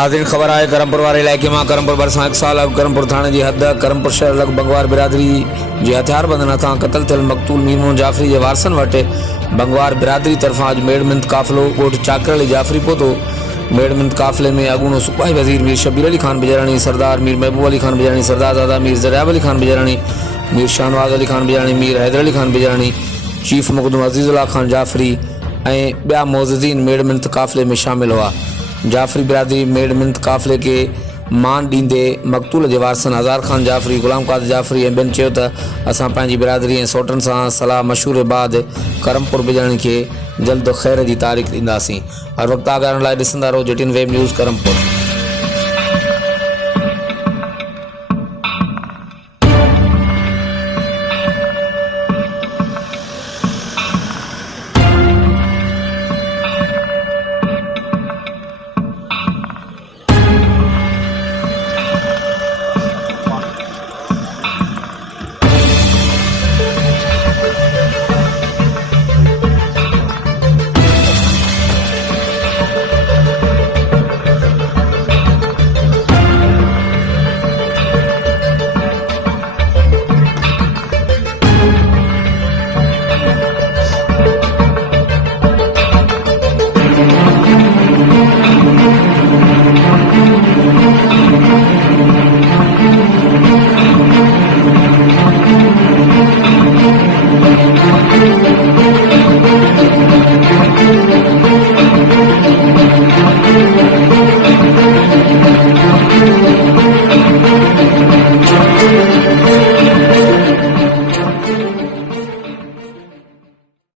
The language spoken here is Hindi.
नाज़रीन ख़बर आहे करमपुर वारे इलाइक़े में करमपुर भरिसां 1 साल अॻु करमपुर थाणे जी हद करमपुर शहर लॻ बंगवार बिरादरी जे हथियारबंदनि हथां क़तल थियल मक़तूल मीर मोहम्मद जाफ़री जे वारसनि वटि बंगवार बिरादरी तरफ़ां अॼु मेड़मिंत काफ़िलो ॻोठ चाकरली जाफ़री पहुतो। मेड़मिंत काफ़िले में अॻूणो सूबाई वज़ीर मीर शबीर अली ख़ान बिजराणी, सरदार मीर महबूब अली ख़ान बिजराणी, सरदारज़ादा मीर ज़रियाब अली ख़ान बिजराणी, मीर शाहनवाज़ अली ख़ान बिजराणी, मीर हैदर अली ख़ान बिजराणी, चीफ मुक़दम अज़ीज़ुल्लाह ख़ान जाफ़री ऐं ॿिया मोअज़्ज़ीन मेड़मिंत काफ़िले में शामिल हुआ। जाफ़री बिरादरी मेड़मिंत काफ़िले के मान ॾींदे मक़तूल जे वारसनि हज़ार ख़ान जाफ़री, ग़ुलाम क़ादिर जाफ़री ऐं ॿियनि चयो त असां पंहिंजी बिरादरी ऐं सोटनि सां सलाह मशवरे बाद करमपुर बिजराणी खे जल्द ख़ैर जी तारीख़ ॾींदासीं। हर वक़्तु आगाहनि लाइ ॾिसंदा रहो JTN वेब न्यूज़ करमपुर।